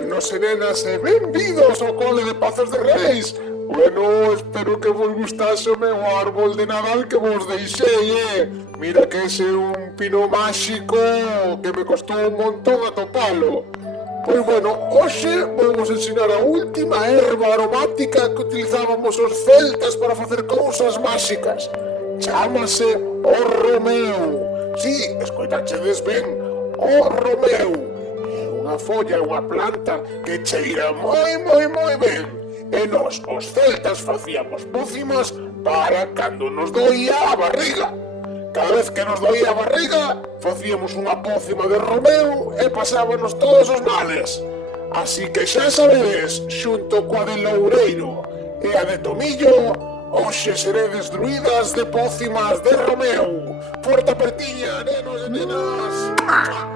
nenos e nenas e benvidos ao cole de Pazos de Reis. Bueno, espero que vos gustase o meu árbol de Nadal que vos deixei, Mira que ese é un pino máxico que me costou un montón atopalo. Pois bueno, hoxe vamos ensinar a última erva aromática que utilizábamos os celtas para facer cousas máxicas. Chámase o romeu. Si, escoitachedes ben, o romeu. É unha folla, unha planta que cheira moi ben. E nós, os celtas, facíamos pócimas para cando nos doía a barriga. Cada vez que nos doía a barriga, facíamos unha pócima de romeu e pasábanos todos os males. Así que xa sabedes, xunto coa de loureiro e a de tomillo, hoxe seredes druidas de pócimas de romeu. Forte apertiña, nenos e nenas!